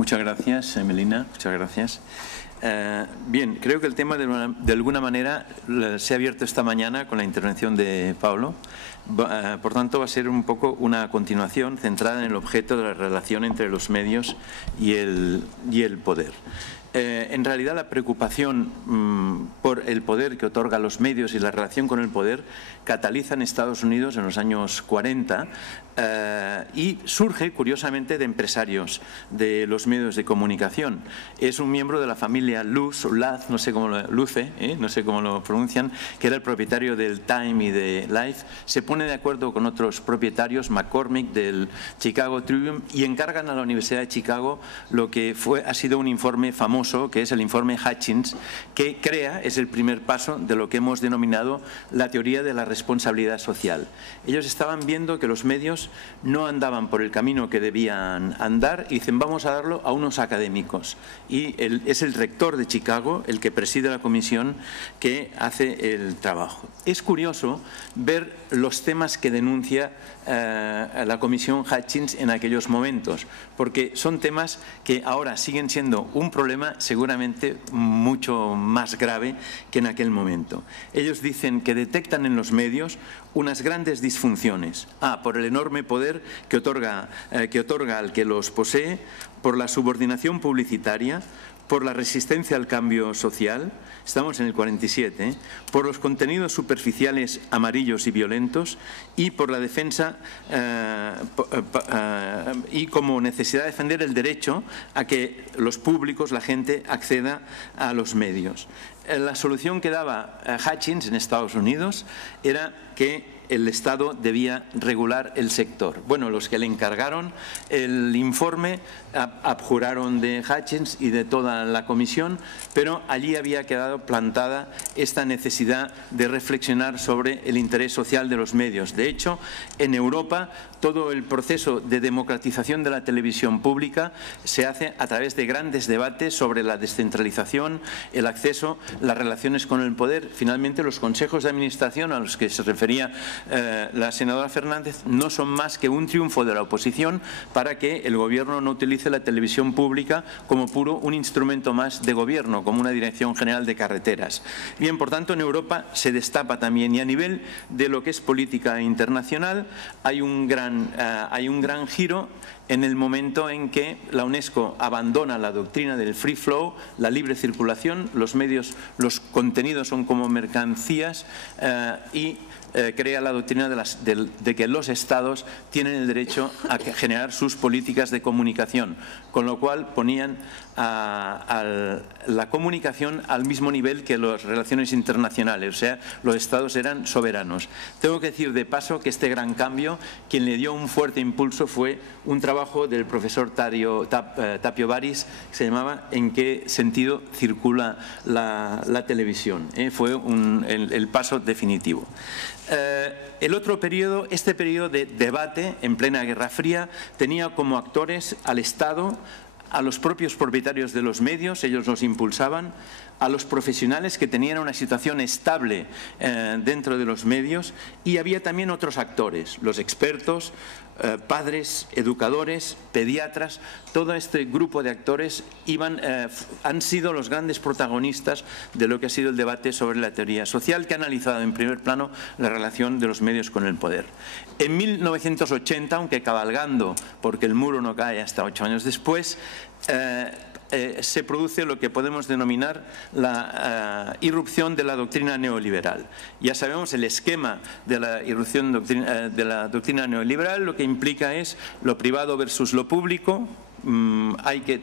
Muchas gracias, Melina. Muchas gracias. Bien, creo que el tema de alguna manera se ha abierto esta mañana con la intervención de Pablo. Por tanto, va a ser un poco una continuación centrada en el objeto de la relación entre los medios y el poder. En realidad, la preocupación por el poder que otorga los medios y la relación con el poder cataliza en Estados Unidos en los años 40 y surge, curiosamente, de empresarios de los medios de comunicación. Es un miembro de la familia Luce, o Laz, no sé cómo lo pronuncian, que era el propietario del Time y de Life. Se pone de acuerdo con otros propietarios, McCormick del Chicago Tribune, y encargan a la Universidad de Chicago lo que ha sido un informe famoso, que es el informe Hutchins, que es el primer paso de lo que hemos denominado la teoría de la responsabilidad social. Ellos estaban viendo que los medios no andaban por el camino que debían andar y dicen, vamos a darlo a unos académicos. Y es el rector de Chicago, el que preside la comisión, que hace el trabajo. Es curioso ver los temas que denuncia la comisión Hutchins en aquellos momentos, porque son temas que ahora siguen siendo un problema seguramente mucho más grave que en aquel momento. Ellos dicen que detectan en los medios unas grandes disfunciones. Por el enorme poder que otorga al que los posee, por la subordinación publicitaria, por la resistencia al cambio social, estamos en el 47, por los contenidos superficiales amarillos y violentos y por la defensa y como necesidad de defender el derecho a que los públicos, la gente, acceda a los medios. La solución que daba Hutchins en Estados Unidos era que el Estado debía regular el sector. Bueno, los que le encargaron el informe abjuraron de Hutchins y de toda la comisión, pero allí había quedado plantada esta necesidad de reflexionar sobre el interés social de los medios. De hecho, en Europa, todo el proceso de democratización de la televisión pública se hace a través de grandes debates sobre la descentralización, el acceso, las relaciones con el poder. Finalmente, los consejos de administración a los que se refería la senadora Fernández no son más que un triunfo de la oposición para que el gobierno no utilice la televisión pública como un instrumento más de gobierno, como una dirección general de carreteras. Bien, por tanto, en Europa se destapa también, y a nivel de lo que es política internacional hay un gran giro en el momento en que la UNESCO abandona la doctrina del free flow, la libre circulación, los medios, los contenidos son como mercancías y crea la doctrina de que los estados tienen el derecho a generar sus políticas de comunicación, con lo cual ponían la comunicación al mismo nivel que las relaciones internacionales, o sea, los estados eran soberanos. Tengo que decir de paso que este gran cambio, quien le dio un fuerte impulso fue un trabajo del profesor Tapio Baris, que se llamaba ¿En qué sentido circula la televisión? Fue el paso definitivo. El otro periodo, este periodo de debate en plena Guerra Fría, tenía como actores al Estado, a los propios propietarios de los medios, ellos los impulsaban, a los profesionales que tenían una situación estable dentro de los medios, y había también otros actores, los expertos, padres, educadores, pediatras. Todo este grupo de actores han sido los grandes protagonistas de lo que ha sido el debate sobre la teoría social, que ha analizado en primer plano la relación de los medios con el poder. En 1980, aunque cabalgando, porque el muro no cae hasta 8 años después, se produce lo que podemos denominar la irrupción de la doctrina neoliberal. Ya sabemos el esquema de la irrupción de la doctrina neoliberal, lo que implica es lo privado versus lo público.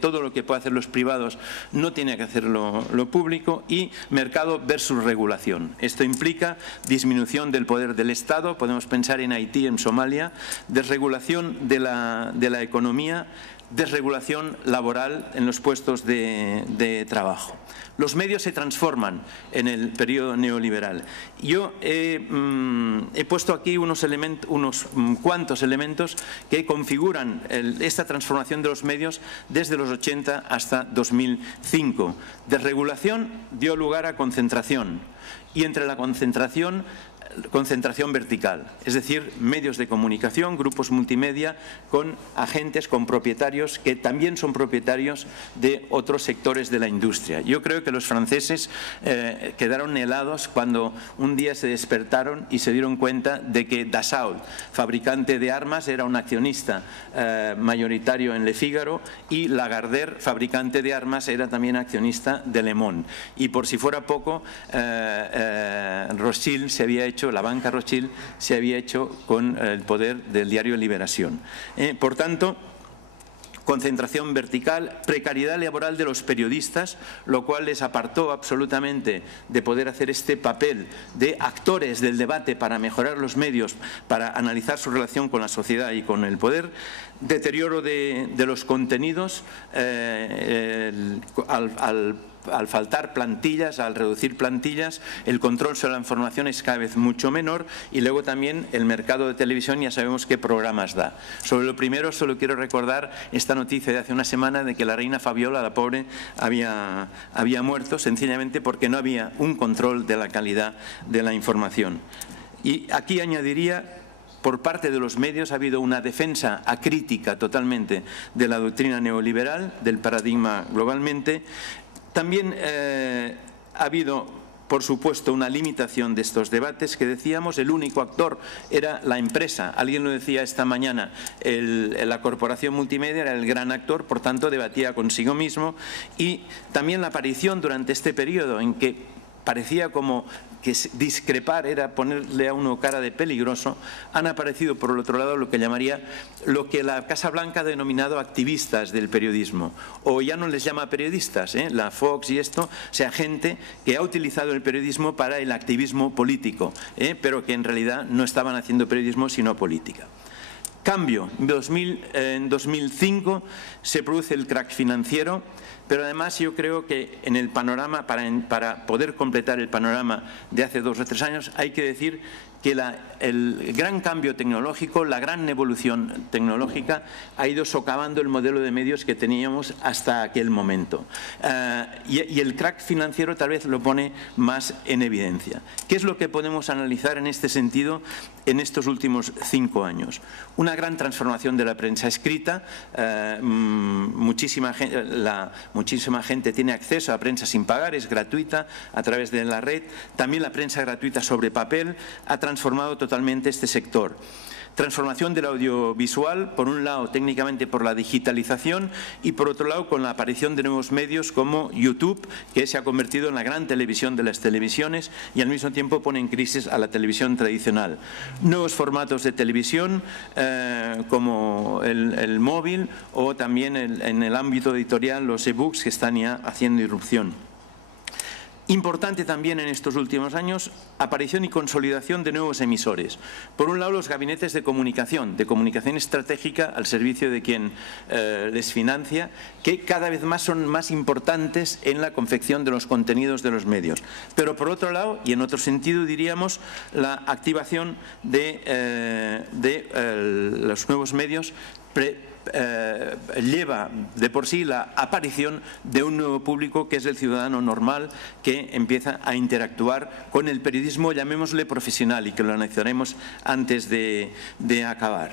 Todo lo que pueden hacer los privados no tiene que hacerlo lo público, y mercado versus regulación. Esto implica disminución del poder del Estado, podemos pensar en Haití, en Somalia, desregulación de la economía, desregulación laboral en los puestos de trabajo. Los medios se transforman en el periodo neoliberal. Yo he puesto aquí unos cuantos elementos que configuran esta transformación de los medios desde los 80 hasta 2005. Desregulación dio lugar a concentración, y entre la concentración concentración vertical, es decir, medios de comunicación, grupos multimedia con agentes, con propietarios que también son propietarios de otros sectores de la industria. Yo creo que los franceses quedaron helados cuando un día se despertaron y se dieron cuenta de que Dassault, fabricante de armas, era un accionista mayoritario en Le Figaro, y Lagardère, fabricante de armas, era también accionista de Le Monde. Y por si fuera poco, Rothschild se había hecho, la banca Rothschild se había hecho con el poder del diario Liberación. Por tanto, concentración vertical, precariedad laboral de los periodistas, lo cual les apartó absolutamente de poder hacer este papel de actores del debate para mejorar los medios, para analizar su relación con la sociedad y con el poder. Deterioro de los contenidos, al faltar plantillas, al reducir plantillas, el control sobre la información es cada vez mucho menor, y luego también el mercado de televisión, ya sabemos qué programas da. Sobre lo primero, solo quiero recordar esta noticia de hace una semana de que la reina Fabiola, la pobre, había muerto sencillamente porque no había un control de la calidad de la información. Y aquí añadiría, por parte de los medios ha habido una defensa acrítica totalmente de la doctrina neoliberal, del paradigma globalmente. También ha habido, por supuesto, una limitación de estos debates que decíamos. El único actor era la empresa. Alguien lo decía esta mañana, la corporación multimedia era el gran actor, por tanto debatía consigo mismo. Y también la aparición durante este periodo en que parecía como que discrepar era ponerle a uno cara de peligroso, han aparecido por el otro lado lo que llamaría, lo que la Casa Blanca ha denominado activistas del periodismo, o ya no les llama periodistas, la Fox y esto, o sea, gente que ha utilizado el periodismo para el activismo político, pero que en realidad no estaban haciendo periodismo sino política. Cambio, en 2005 se produce el crack financiero, pero además yo creo que en el panorama, para poder completar el panorama de hace 2 o 3 años, hay que decir que el gran cambio tecnológico, la gran evolución tecnológica ha ido socavando el modelo de medios que teníamos hasta aquel momento. Y el crack financiero tal vez lo pone más en evidencia. ¿Qué es lo que podemos analizar en este sentido en estos últimos 5 años? Una gran transformación de la prensa escrita. Muchísima gente tiene acceso a prensa sin pagar, es gratuita a través de la red. También la prensa gratuita sobre papel ha transformado totalmente este sector. Transformación del audiovisual, por un lado técnicamente por la digitalización y por otro lado con la aparición de nuevos medios como YouTube, que se ha convertido en la gran televisión de las televisiones y al mismo tiempo pone en crisis a la televisión tradicional. Nuevos formatos de televisión como el móvil, o también en el ámbito editorial los ebooks, que están ya haciendo irrupción. Importante también en estos últimos años, aparición y consolidación de nuevos emisores. Por un lado, los gabinetes de comunicación estratégica al servicio de quien les financia, que cada vez más son más importantes en la confección de los contenidos de los medios. Pero por otro lado, y en otro sentido diríamos, la activación de los nuevos medios lleva de por sí la aparición de un nuevo público, que es el ciudadano normal, que empieza a interactuar con el periodismo, llamémosle profesional, y que lo analizaremos antes de acabar.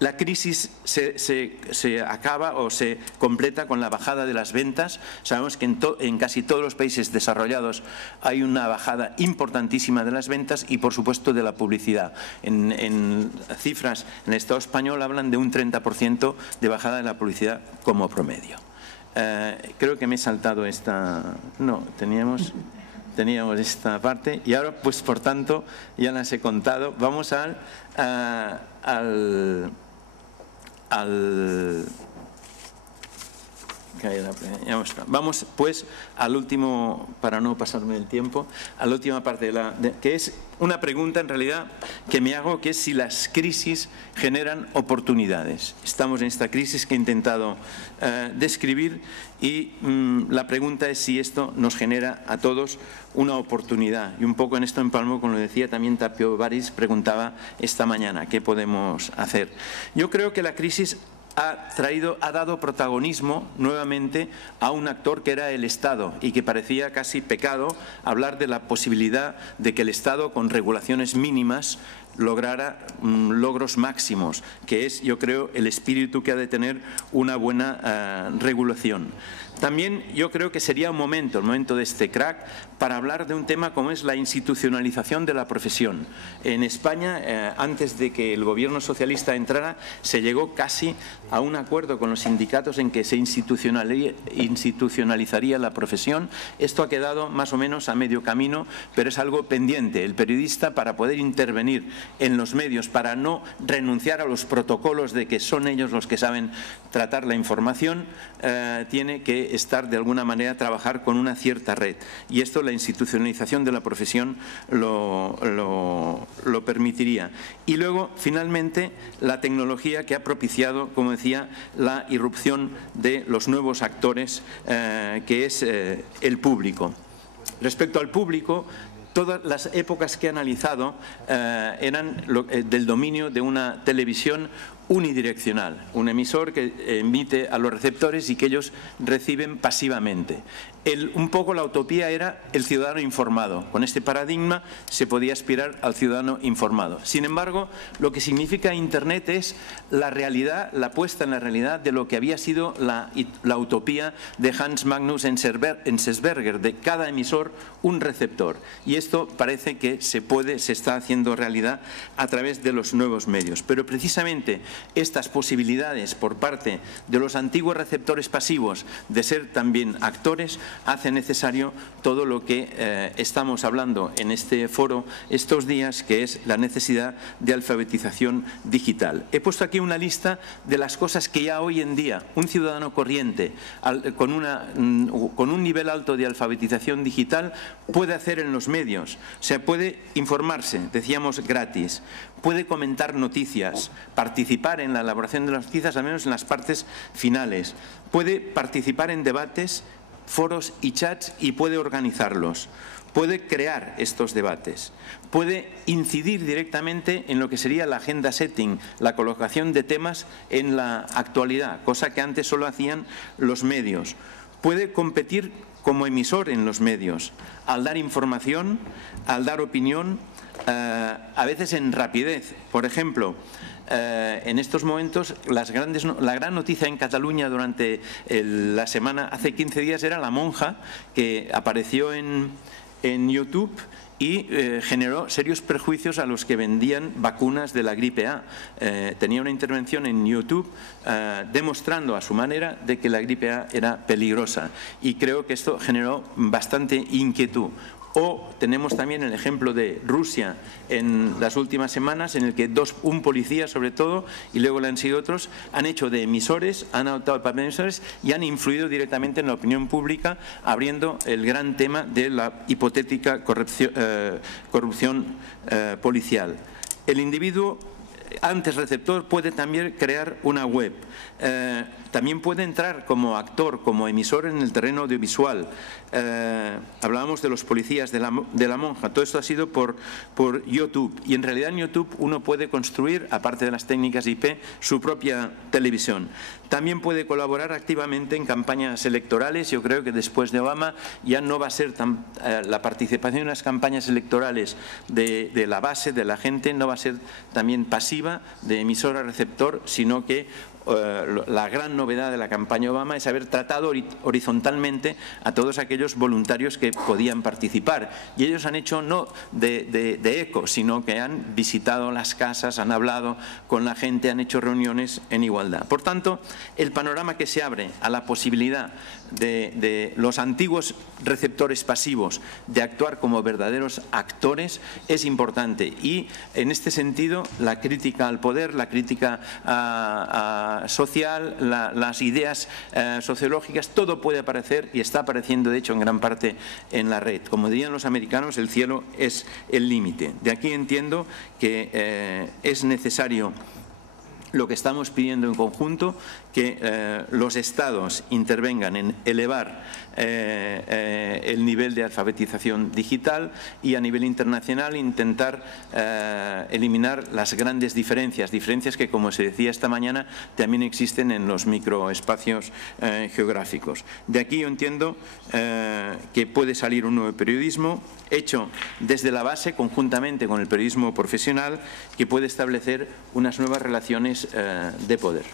La crisis se acaba o se completa con la bajada de las ventas. Sabemos que en casi todos los países desarrollados hay una bajada importantísima de las ventas y, por supuesto, de la publicidad. En cifras en el Estado español hablan de un 30% de bajada de la publicidad como promedio. Creo que me he saltado esta... No, teníamos esta parte y ahora, pues por tanto, ya las he contado. Vamos Vamos pues al último, para no pasarme el tiempo, a la última parte, que es una pregunta en realidad que me hago, que es si las crisis generan oportunidades. Estamos en esta crisis que he intentado describir y la pregunta es si esto nos genera a todos una oportunidad. Y un poco en esto empalmo con lo que decía también Tapio Baris, preguntaba esta mañana, ¿qué podemos hacer? Yo creo que la crisis ha dado protagonismo nuevamente a un actor que era el Estado y que parecía casi pecado hablar de la posibilidad de que el Estado, con regulaciones mínimas, lograra logros máximos, que es, yo creo, el espíritu que ha de tener una buena regulación. También yo creo que sería un momento, el momento de este crack, para hablar de un tema como es la institucionalización de la profesión. En España, antes de que el gobierno socialista entrara, se llegó casi a un acuerdo con los sindicatos en que se institucionalizaría la profesión. Esto ha quedado más o menos a medio camino, pero es algo pendiente. El periodista, para poder intervenir en los medios, para no renunciar a los protocolos de que son ellos los que saben tratar la información, tiene que estar de alguna manera, trabajar con una cierta red. Y esto, la institucionalización de la profesión lo permitiría. Y luego, finalmente, la tecnología que ha propiciado, como decía, la irrupción de los nuevos actores, que es el público. Respecto al público, todas las épocas que he analizado eran del dominio de una televisión unidireccional, un emisor que emite a los receptores y que ellos reciben pasivamente. Un poco la utopía era el ciudadano informado. Con este paradigma se podía aspirar al ciudadano informado. Sin embargo, lo que significa Internet es la realidad, la puesta en la realidad de lo que había sido la utopía de Hans Magnus Enzensberger, de cada emisor un receptor. Y esto parece que se está haciendo realidad a través de los nuevos medios. Pero precisamente estas posibilidades por parte de los antiguos receptores pasivos de ser también actores hace necesario todo lo que estamos hablando en este foro estos días, que es la necesidad de alfabetización digital. He puesto aquí una lista de las cosas que ya hoy en día un ciudadano corriente con un nivel alto de alfabetización digital puede hacer en los medios. O sea, puede informarse, decíamos, gratis, puede comentar noticias, participar en la elaboración de las noticias, al menos en las partes finales, puede participar en debates, foros y chats y puede organizarlos, puede crear estos debates, puede incidir directamente en lo que sería la agenda setting, la colocación de temas en la actualidad, cosa que antes solo hacían los medios, puede competir como emisor en los medios, al dar información, al dar opinión, a veces en rapidez. Por ejemplo, en estos momentos la gran noticia en Cataluña durante la semana, hace 15 días, era la monja que apareció en YouTube y generó serios perjuicios a los que vendían vacunas de la gripe A. Tenía una intervención en YouTube demostrando a su manera de que la gripe A era peligrosa, y creo que esto generó bastante inquietud. O tenemos también el ejemplo de Rusia en las últimas semanas, en el que un policía sobre todo, y luego le han sido otros, han hecho de emisores, han adoptado el papel de emisores y han influido directamente en la opinión pública, abriendo el gran tema de la hipotética corrupción policial. El individuo, antes receptor, puede también crear una web. También puede entrar como actor, como emisor en el terreno audiovisual. Hablábamos de los policías, de la monja. Todo esto ha sido por YouTube. Y en realidad en YouTube uno puede construir, aparte de las técnicas IP, su propia televisión. También puede colaborar activamente en campañas electorales. Yo creo que después de Obama ya no va a ser la participación en las campañas electorales de la base, de la gente, no va a ser también pasiva, de emisor a receptor, sino que la gran novedad de la campaña Obama es haber tratado horizontalmente a todos aquellos voluntarios que podían participar, y ellos han hecho no de eco, sino que han visitado las casas, han hablado con la gente, han hecho reuniones en igualdad. Por tanto, el panorama que se abre a la posibilidad de los antiguos receptores pasivos de actuar como verdaderos actores es importante, y en este sentido la crítica al poder, la crítica social, las ideas sociológicas, todo puede aparecer y está apareciendo de hecho en gran parte en la red. Como dirían los americanos, el cielo es el límite. De aquí entiendo que es necesario lo que estamos pidiendo en conjunto, que los estados intervengan en elevar el nivel de alfabetización digital y a nivel internacional intentar eliminar las grandes diferencias que, como se decía esta mañana, también existen en los microespacios geográficos. De aquí yo entiendo que puede salir un nuevo periodismo hecho desde la base, conjuntamente con el periodismo profesional, que puede establecer unas nuevas relaciones de poder.